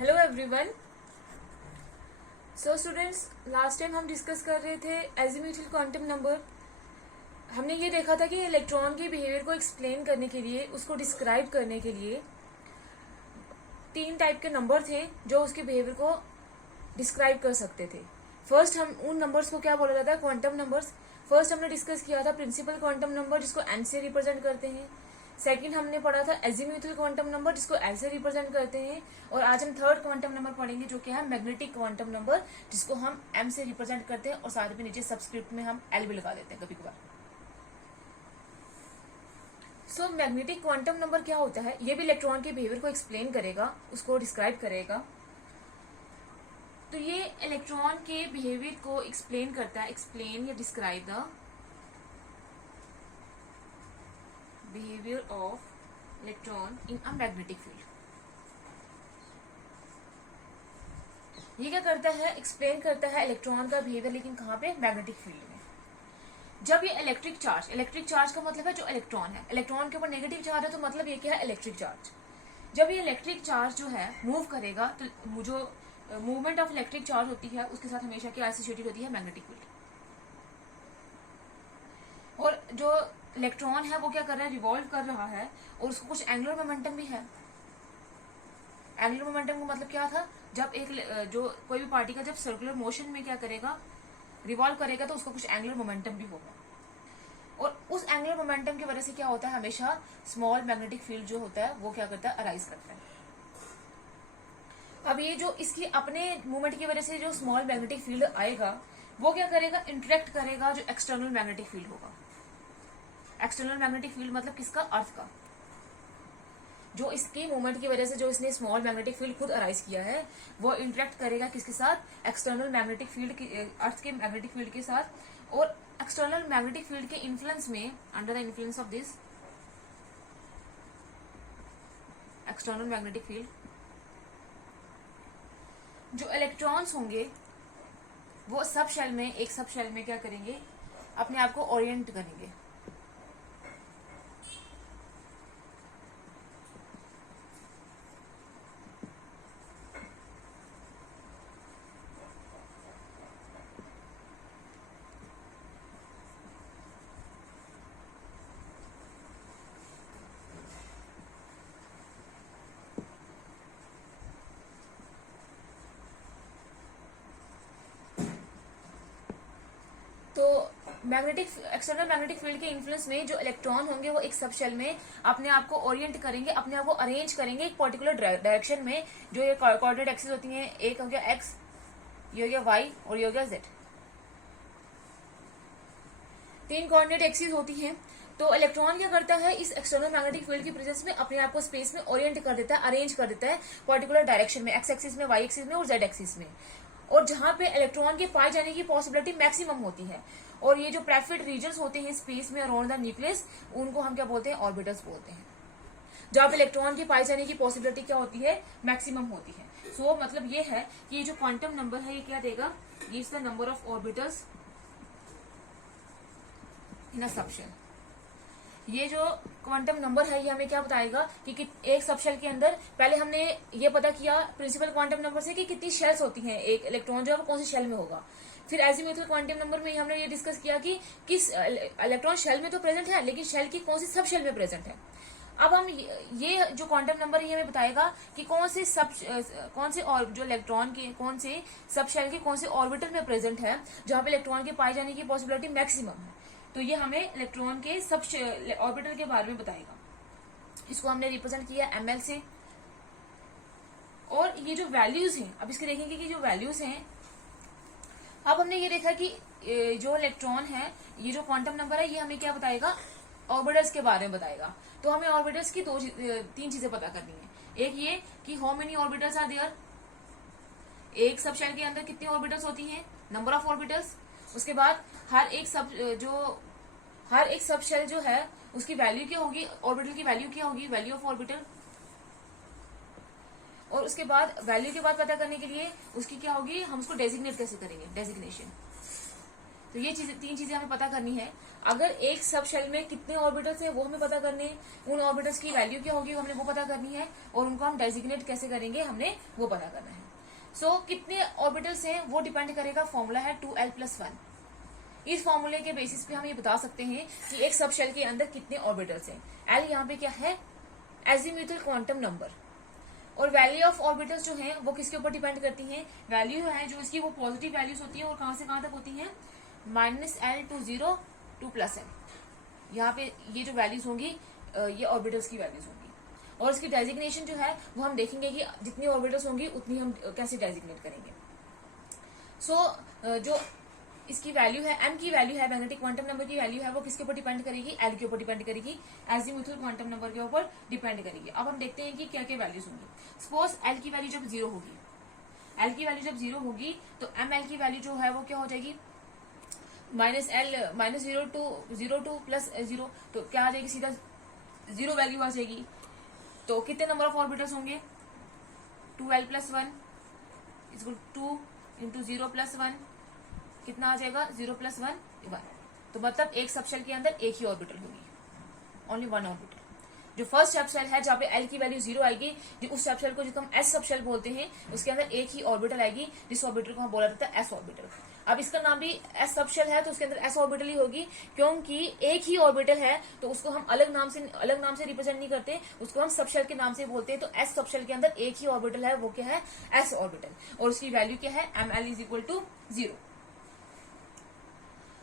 Hello everyone. So students, last time हम discuss कर रहे थे एजीम्यूथल क्वांटम नंबर। हमने ये देखा था कि इलेक्ट्रॉन के बिहेवियर को एक्सप्लेन करने के लिए, उसको डिस्क्राइब करने के लिए तीन टाइप के नंबर थे जो उसके बिहेवियर को डिस्क्राइब कर सकते थे। फर्स्ट, हम उन नंबर्स को क्या बोला जाता है? Quantum numbers. फर्स्ट हमने डिस्कस किया था प्रिंसिपल क्वांटम नंबर, जिसको एन से रिप्रेजेंट करते हैं। सेकंड हमने पढ़ा था एजीम्यूथल क्वांटम नंबर, जिसको एल से रिप्रेजेंट करते हैं। और आज हम थर्ड क्वांटम नंबर पढ़ेंगे, जो कि है मैग्नेटिक क्वांटम नंबर, जिसको हम एम से रिप्रेजेंट करते हैं और साथ में नीचे सबस्क्रिप्ट में हम एल भी लगा देते हैं कभी कभार। सो मैग्नेटिक क्वांटम नंबर क्या होता है? ये भी इलेक्ट्रॉन के बिहेवियर को एक्सप्लेन करेगा, उसको डिस्क्राइब करेगा। तो ये इलेक्ट्रॉन के बिहेवियर को एक्सप्लेन करता है, एक्सप्लेन या describe the behaviour of electron in a magnetic field. ये क्या करता है? एक्सप्लेन करता है इलेक्ट्रॉन का बिहेवियर, लेकिन कहाँ पे? मैग्नेटिक फील्ड में। जब ये इलेक्ट्रिक चार्ज का मतलब है जो इलेक्ट्रॉन है, इलेक्ट्रॉन के ऊपर नेगेटिव चार्ज है, तो मतलब ये क्या है? Electric charge. जब ये इलेक्ट्रिक चार्ज जो है मूव करेगा, तो जो मूवमेंट ऑफ इलेक्ट्रिक चार्ज होती है उसके साथ हमेशा क्या एसोसिएटेड होती है? Magnetic field. और जो इलेक्ट्रॉन है वो क्या कर रहा है? रिवॉल्व कर रहा है, और उसको कुछ एंगुलर मोमेंटम भी है। एंगुलर मोमेंटम का मतलब क्या था? जब एक जो कोई भी पार्टिकल जब सर्कुलर मोशन में क्या करेगा? रिवॉल्व करेगा, तो उसका कुछ एंगुलर मोमेंटम भी होगा। और उस एंगुलर मोमेंटम की वजह से क्या होता है? हमेशा स्मॉल मैग्नेटिक फील्ड जो होता है वो क्या करता है? अराइज करता है। अब ये जो इसकी अपने मूवमेंट की वजह से जो स्मॉल मैग्नेटिक फील्ड आएगा, वो क्या करेगा? इंटरेक्ट करेगा जो एक्सटर्नल मैग्नेटिक फील्ड होगा। एक्सटर्नल मैग्नेटिक फील्ड मतलब किसका? अर्थ का। जो इसकी मूवमेंट की वजह से जो इसने स्मॉल मैग्नेटिक फील्ड खुद अराइज किया है, वो इंटरेक्ट करेगा किसके साथ? एक्सटर्नल मैग्नेटिक फील्ड की, अर्थ के मैग्नेटिक फील्ड के साथ। और एक्सटर्नल मैग्नेटिक फील्ड के इन्फ्लुएंस में, under the influence of this external magnetic field, जो इलेक्ट्रॉन्स होंगे वो सब शेल में, एक सब शेल में क्या करेंगे? अपने आप को ओरिएंट करेंगे। तो मैग्नेटिक एक्सटर्नल मैग्नेटिक फील्ड के इन्फ्लुएंस में जो इलेक्ट्रॉन होंगे वो एक सब शेल में अपने आप को ओरिएंट करेंगे, अपने आप को अरेंज करेंगे एक पर्टिकुलर डायरेक्शन में। जो ये कोऑर्डिनेट एक्सिस होती है, एक हो गया एक्स, ये हो गया वाई, और ये हो गया जेड। तीन कोऑर्डिनेट एक्सिस होती हैं। तो इलेक्ट्रॉन क्या करता है? इस एक्सटर्नल मैग्नेटिक फील्ड की प्रेजेंस में अपने आप को स्पेस में ओरिएंट कर देता है, अरेंज कर देता है पर्टिकुलर डायरेक्शन में, एक्स एक्सिस में, वाई एक्सिस में और जेड एक्सिस में। और जहां पे इलेक्ट्रॉन के पाए जाने की पॉसिबिलिटी मैक्सिमम होती है, और ये जो प्रेफर्ड रीजन्स होते हैं स्पेस में अराउंड द न्यूक्लियस, उनको हम क्या बोलते हैं? ऑर्बिटल्स बोलते हैं। जहां पे इलेक्ट्रॉन की पाए जाने की पॉसिबिलिटी क्या होती है? मैक्सिमम होती है। सो मतलब ये है कि ये जो क्वांटम नंबर है ये क्या देगा? ये is the number of orbitals in a subshell. ये जो क्वांटम नंबर है ये हमें क्या बताएगा कि एक सबशेल के अंदर, पहले हमने ये पता किया प्रिंसिपल क्वांटम नंबर से कि कितनी शेल्स होती हैं, एक इलेक्ट्रॉन जो है वो कौन सी शेल में होगा। फिर एजीम्यूथल क्वांटम नंबर में हमने ये डिस्कस किया कि किस इलेक्ट्रॉन शेल में तो प्रेजेंट है, लेकिन शेल की कौन सी सब शेल में प्रेजेंट है। अब हम ये जो क्वांटम नंबर ये हमें बताएगा कि कौन से और जो इलेक्ट्रॉन के कौन से सब शेल के कौन से ऑर्बिटल में प्रेजेंट है, जहां पे इलेक्ट्रॉन के पाए जाने की पॉसिबिलिटी मैक्सिमम है। तो ये हमें इलेक्ट्रॉन के सब ऑर्बिटल के बारे में बताएगा। इसको हमने रिप्रेजेंट किया एमएल से। और ये जो वैल्यूज हैं, अब इसके देखेंगे कि जो वैल्यूज हैं, अब हमने ये देखा कि जो इलेक्ट्रॉन है, ये जो क्वांटम नंबर है ये हमें क्या बताएगा? ऑर्बिटल्स के बारे में बताएगा। तो हमें ऑर्बिटल्स की तीन चीजें पता करनी है। एक ये कि how many orbitals are there, एक सब शेल के अंदर कितनी ऑर्बिटल्स होती हैं, नंबर ऑफ ऑर्बिटल्स। उसके बाद हर एक सब शेल जो है उसकी वैल्यू क्या होगी, ऑर्बिटल की वैल्यू क्या होगी, वैल्यू ऑफ ऑर्बिटल। और उसके बाद वैल्यू के बाद पता करने के लिए उसकी क्या होगी, हम उसको डेजिग्नेट कैसे करेंगे, डेजिग्नेशन। तो ये तीन चीजें हमें पता करनी है। अगर एक सब शेल में कितने ऑर्बिटल्स हैं वो हमें पता करने हैं, उन ऑर्बिटल्स की वैल्यू क्या होगी हमने वो पता करनी है, और उनको हम डेजिग्नेट कैसे करेंगे हमने वो पता करना है। सो कितने ऑर्बिटल्स हैं वो डिपेंड करेगा, फॉर्मूला है 2l+1। इस फॉर्मूले के बेसिस पे हम ये बता सकते हैं कि एक सब शेल के अंदर कितने ऑर्बिटल्स हैं। एल यहाँ पे क्या है, एजीम्यूथल क्वांटम नंबर, और वैल्यू ऑफ ऑर्बिटल्स जो है वो किसके ऊपर डिपेंड करती है, वैल्यू है जो इसकी वो पॉजिटिव वैल्यूज होती है, और कहां से कहां तक होती है, -l to 0 to +l। यहाँ पे ये जो वैल्यूज होंगी ये ऑर्बिटल्स की वैल्यूज होंगी, और इसकी डेजिग्नेशन जो है वो हम देखेंगे कि जितनी ऑर्बिटल्स होंगी उतनी हम कैसे डेजिग्नेट करेंगे। जो इसकी वैल्यू है, m की वैल्यू है, मैग्नेटिक क्वांटम नंबर की वैल्यू है, वो किसके ऊपर डिपेंड करेगी, l के ऊपर डिपेंड करेगी, एजीम्यूथल क्वांटम नंबर के ऊपर डिपेंड करेगी। अब हम देखते हैं कि क्या क्या वैल्यूज होंगी। सपोज l की वैल्यू जब 0 होगी, l की वैल्यू जब 0 होगी तो ml की वैल्यू जो है वो क्या हो जाएगी, -0 to +0, तो क्या आ जाएगी, सीधा 0 वैल्यू आ जाएगी। तो कितने नंबर ऑफ ऑर्बिटल्स होंगे, 2l+1 = 2 × 0+1, कितना आ जाएगा, 0+1 1। तो मतलब एक सबशेल के अंदर एक ही ऑर्बिटल होगी, ओनली वन ऑर्बिटल। जो फर्स्ट सबशेल है जहाँ पे एल की वैल्यू 0 आएगी, जो उस सबशेल को जिसको हम एस सबशेल बोलते हैं, उसके अंदर एक ही ऑर्बिटल आएगी, जिस ऑर्बिटल को हम बोला जाता है एस ऑर्बिटल। अब इसका नाम भी एस सबशेल है तो उसके अंदर एस ऑर्बिटल ही होगी, क्योंकि एक ही ऑर्बिटल है तो उसको हम अलग नाम से रिप्रेजेंट नहीं करते, उसको हम सबशेल के नाम से बोलते हैं। तो एस सबशेल के अंदर एक ही ऑर्बिटल है, वो क्या है, एस ऑर्बिटल, और उसकी वैल्यू क्या है, ml = 0।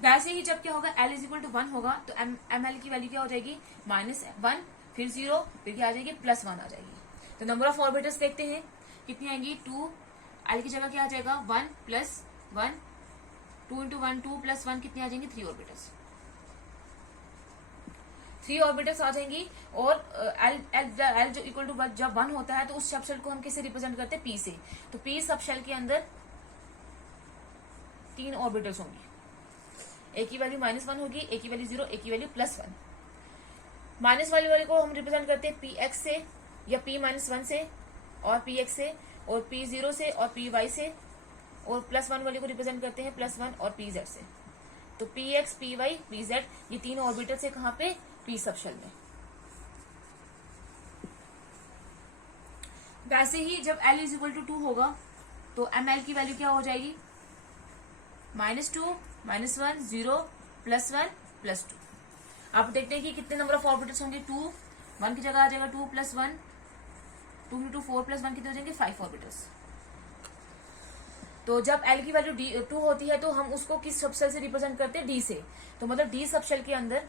वैसे ही जब क्या होगा, l = 1 होगा तो ml की वैल्यू क्या हो जाएगी, -1, फिर 0, फिर क्या आ जाएगी, +1 आ जाएगी। तो नंबर ऑफ ऑर्बिटल्स देखते हैं कितनी आएंगी, 2, l की जगह क्या आ जाएगा, 1 + 1, 2 × 1 2 + 1 कितनी आ जाएंगी, 3 ऑर्बिटल्स, 3 ऑर्बिटल्स आ जाएंगी। और l जो इक्वल टू जब 1 होता है तो उस सबशेल को हम किससे रिप्रेजेंट करते हैं, p से। तो p सबशेल के अंदर 3 ऑर्बिटल्स होंगी, एक की वैल्यू -1 होगी, एक की वैल्यू 0, एक की वैल्यू +1। माइनस वाले को हम रिप्रेजेंट करते हैं px से, या p-1 से, और px से, और p0 से, और py से, और +1 वाले को रिप्रेजेंट करते हैं +1 और pz से। तो px, py, pz ये 3 ऑर्बिटल्स है कहाँ पे, p सबशेल में। वैसे ही जब l = 2 होगा तो ml की वैल्यू क्या हो जाएगी, -2, -1, 0, +1, +2। आप देखते हैं कि कितने नंबर ऑफ ऑर्बिटल्स होंगे, 2, 1 की जगह आ जाएगा 2 + 1, 2 × 4 + 1 कितने हो जाएंगे, 5 ऑर्बिटल्स। तो जब l की वैल्यू 2 होती है तो हम उसको किस सबशेल से रिप्रेजेंट करते हैं, d से। तो मतलब d सबशेल के अंदर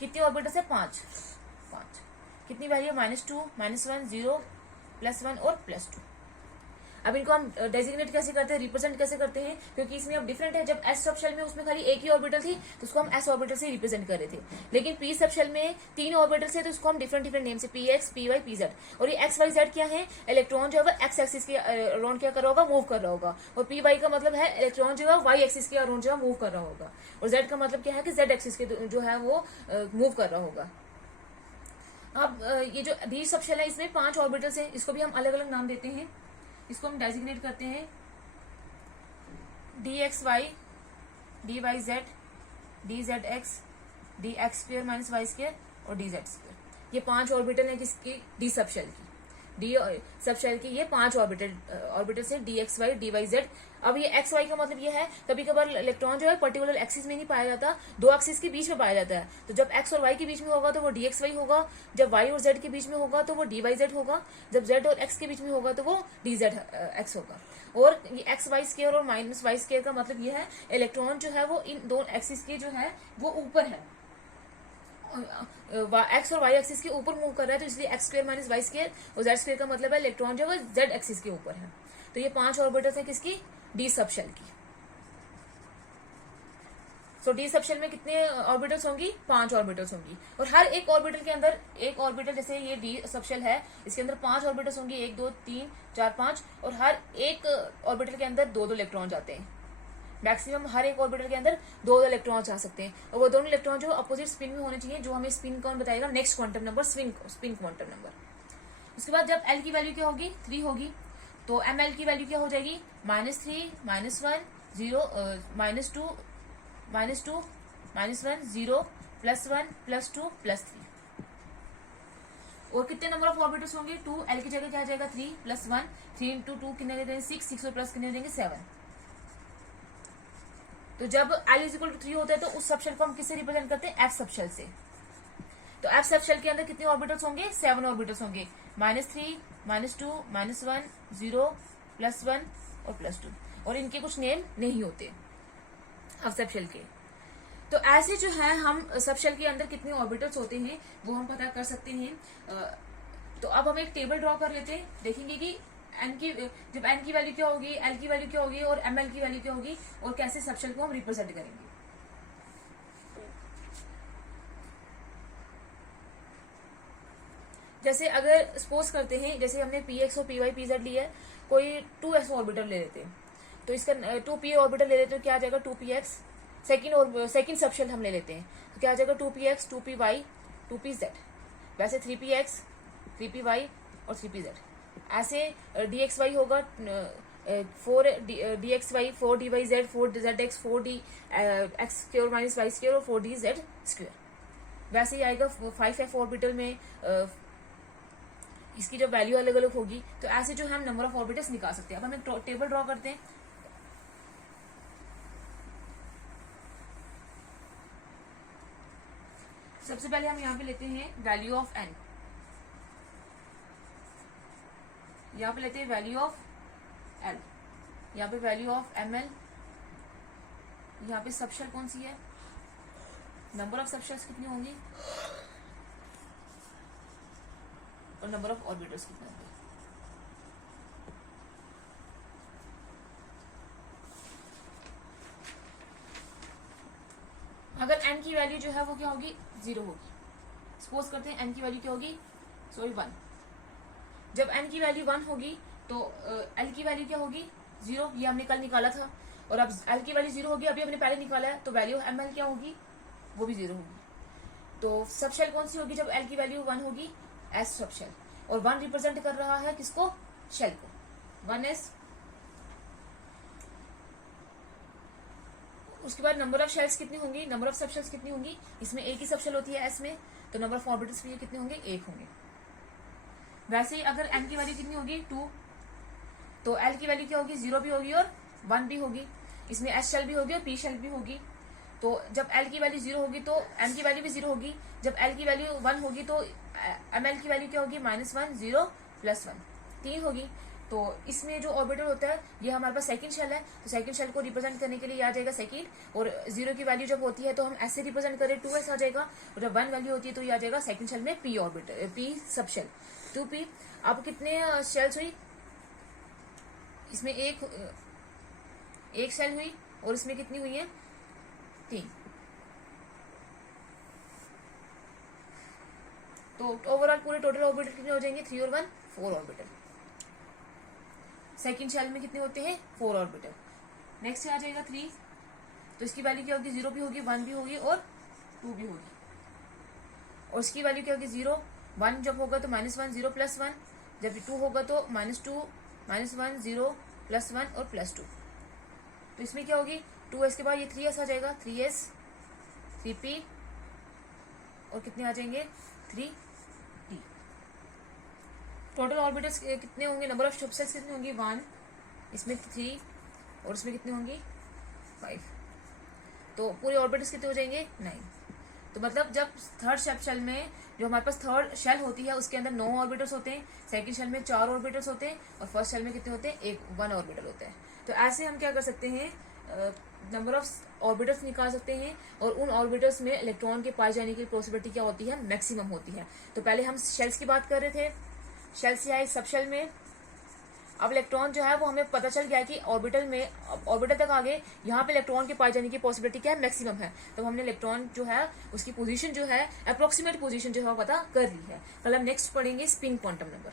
कितने ऑर्बिटल्स है, 5। कितनी वैल्यू, -2, -1, 0, +1 और +2। अब इनको हम डेजिग्नेट कैसे करते हैं, रिप्रेजेंट कैसे करते हैं, क्योंकि इसमें अब डिफरेंट है। जब एस सबशेल में उसमें खाली एक ही ऑर्बिटल थी तो उसको हम एस ऑर्बिटल से रिप्रेजेंट कर रहे थे, लेकिन पी सबशेल में 3 ऑर्बिटल से तो उसको हम डिफरेंट नेम से px, py, pz। और ये x, y, z क्या है, इलेक्ट्रॉन जो है एक्स एक्सिस के अराउंड क्या कर रहा होगा, मूव कर रहा होगा, और py का मतलब है इलेक्ट्रॉन जो है y एक्सिस के अराउंड जो है मूव कर रहा होगा, और z का मतलब क्या है कि z एक्सिस के जो है वो मूव कर रहा होगा। अब ये जो डी सबशेल है इसमें 5 ऑर्बिटल्स हैं, इसको भी हम अलग अलग नाम देते हैं। इसको हम डेजिग्नेट करते हैं dxy, dyz, dzx, dx² - y² और dz²। ये 5 ऑर्बिटल हैं किसकी, डी सबशेल की। डी सबशेल की ये 5 ऑर्बिटल से dxy, dyz। अब ये xy का मतलब ये है, कभी कभार इलेक्ट्रॉन जो है पर्टिकुलर एक्सिस में नहीं पाया जाता, 2 एक्सिस के बीच में पाया जाता है। तो जब x और y के बीच में होगा तो वो dxy होगा, जब y और z के बीच में होगा तो वो dyz होगा, जब z और x के बीच में होगा तो वो dzx होगा। और ये xy² और -y² का मतलब ये है, इलेक्ट्रॉन जो है वो इन दो एक्सिस के जो है वो ऊपर है, एक्स और वाई एक्सिस के ऊपर मूव कर रहा है, तो इसलिए x² - y² और z² का मतलब है इलेक्ट्रॉन जो है z एक्सिस के ऊपर है। तो ये 5 ऑर्बिटल्स हैं किसकी, डी सबशेल की। सो डी सबशेल में कितने ऑर्बिटल्स होंगी, 5 ऑर्बिटल्स होंगी, और हर एक ऑर्बिटल के अंदर एक ऑर्बिटल, जैसे ये डी सबशेल है इसके अंदर 5 ऑर्बिटल्स होंगी, 1 2 3 4 5, और हर एक ऑर्बिटल के अंदर 2 इलेक्ट्रॉन जाते हैं। मैक्सिमम हर एक ऑर्बिटल के अंदर 2 इलेक्ट्रॉन जा सकते हैं, और वो दोनों इलेक्ट्रॉन जो अपोजिट स्पिन में होने चाहिए, जो हमें स्पिन कौन बताएगा, next quantum number, spin quantum number. उसके बाद जब l की वैल्यू क्या होगी, 3 होगी, तो ml की वैल्यू क्या हो जाएगी, -3, -1, 0, -2, -2 -1 0 +1 +2 +3। और कितने नंबर ऑफ ऑर्बिटल्स होंगे? 2, एल की जगह क्या आ जाएगा 3 + 1, 3 × 2 कितने दे देंगे 6, 6 और प्लस कितने देंगे 7। तो जब l = 3 होता है तो उस सबशेल को हम किससे रिप्रेजेंट करते हैं? f सबशेल से। तो f सबशेल के अंदर कितने ऑर्बिटल्स होंगे? 7 ऑर्बिटल्स होंगे। -3 -2 -1 0 +1 और +2। और इनके कुछ नेम नहीं होते अब सबशेल के। तो ऐसे जो है हम सबशेल के अंदर कितने ऑर्बिटल्स होते हैं वो हम पता कर सकते हैं। तो अब हम एक टेबल ड्रॉ कर लेते हैं, देखेंगे कि जब n की वैल्यू क्या होगी, l की वैल्यू क्या होगी और ml की वैल्यू क्या होगी और कैसे सबशेल को हम रिप्रेजेंट करेंगे। जैसे अगर सपोज करते हैं, जैसे हमने px और py pz लिया है, कोई 2s ऑर्बिटल ले लेते हैं, तो इसका 2p ऑर्बिटल ले लेते हैं, क्या आ जाएगा 2px। सेकेंड सबशेल हम ले लेते हैं तो क्या आ जाएगा 2px 2py 2pz। वैसे 3px 3py और 3pz। ऐसे dxy होगा 4 dxy 4 dyz 4 zx 4 dx² - y² और 4 dz²। वैसे ही आएगा 5f ऑर्बिटल में इसकी जो वैल्यू अलग अलग होगी। तो ऐसे जो हम नंबर ऑफ ऑर्बिटल्स निकाल सकते हैं। अब हम एक टेबल ड्रॉ करते हैं। सबसे पहले हम यहाँ पे लेते हैं वैल्यू ऑफ n, यहाँ पे लेते हैं वैल्यू ऑफ l, यहाँ पे वैल्यू ऑफ ml, यहाँ पे सबशेल कौन सी है, नंबर ऑफ सबशेल्स कितनी होंगी और नंबर ऑफ ऑर्बिटल्स कितने होंगे। अगर n की वैल्यू जो है वो क्या होगी 0 होगी। सपोज करते हैं n की वैल्यू क्या होगी 1। जब n की वैल्यू 1 होगी तो l की वैल्यू क्या होगी 0, ये हमने कल निकाला था। और अब l की वैल्यू 0 होगी, अभी हमने पहले निकाला है, तो वैल्यू ml क्या होगी वो भी 0 होगी। तो सबशेल कौन सी होगी जब l की वैल्यू 1 होगी? s subshell. और 1 रिप्रेजेंट कर रहा है किसको? शेल को, 1s। उसके बाद नंबर ऑफ शेल्स कितनी होंगी, नंबर ऑफ सबशेल्स कितनी होंगी? इसमें एक ही सबशेल होती है s में, तो नंबर ऑफ ऑर्बिटल्स भी कितने होंगे? 1 होंगे। वैसे ही अगर n की वैल्यू कितनी होगी 2, तो l की वैल्यू क्या होगी 0 भी होगी और 1 भी होगी। इसमें s शेल भी होगी और p शेल भी होगी। तो जब l की वैल्यू 0 होगी तो m की वैल्यू भी 0 होगी। जब l की वैल्यू 1 होगी तो ml की वैल्यू क्या होगी -1 0 +1 3 होगी। तो इसमें जो ऑर्बिटल होता है ये हमारे पास सेकंड शेल है, तो सेकंड शेल को रिप्रेजेंट करने के लिए आ जाएगा सेकंड। और 0 की वैल्यू जब होती है तो हम ऐसे रिप्रेजेंट करें 2s आ जाएगा। और जब 1 वैल्यू होती है तो ये आ जाएगा सेकंड शेल में p orbital, p subshell 2p। अब कितने शेल्स हुई? इसमें एक शेल हुई और इसमें कितनी हुई है 3। तो ओवरऑल पूरे टोटल ऑर्बिटल कितने हो जाएंगे 3 और 1 4 ऑर्बिटल। सेकंड शेल में कितने होते हैं 4 ऑर्बिटल। नेक्स्ट आ जाएगा 3, तो इसकी वैल्यू क्या होगी 0 भी होगी 1 भी होगी और 2 भी होगी। और इसकी वैल्यू क्या होगी 0 1 जब होगा तो -1 0 +1, जब 2 होगा तो -2 -1 0 +1 और +2। तो इसमें क्या होगी 2s के बाद ये 3s आ जाएगा 3s 3p और कितने आ जाएंगे 3d। टोटल ऑर्बिटल्स कितने होंगे, नंबर ऑफ सबशेल्स कितने होंगी 1, इसमें 3 और इसमें कितने होंगी 5। तो पूरे ऑर्बिटल्स कितने हो जाएंगे 9। तो मतलब जब थर्ड सबशेल में जो हमारे पास थर्ड शेल होती है उसके अंदर 9 ऑर्बिटल्स होते हैं, सेकंड शेल में 4 ऑर्बिटल्स होते हैं और फर्स्ट शेल में कितने होते हैं 1 ऑर्बिटल होता है। तो ऐसे हम क्या कर सकते हैं नंबर ऑफ ऑर्बिटल्स निकाल सकते हैं और उन ऑर्बिटल्स में इलेक्ट्रॉन के पाए जाने की पॉसिबिलिटी क्या होती है मैक्सिमम होती है। तो पहले हम शेल्स की बात कर रहे थे, शेल से आए सबशेल में। अब इलेक्ट्रॉन जो है वो हमें पता चल गया कि ऑर्बिटल तक आगे यहाँ पे इलेक्ट्रॉन के पाए जाने की पॉसिबिलिटी क्या है मैक्सिमम है। तो हमने इलेक्ट्रॉन जो है उसकी पोजीशन जो है अप्रोक्सीमेट पोजीशन जो है पता कर ली है। कल हम नेक्स्ट पढ़ेंगे स्पिन क्वांटम नंबर।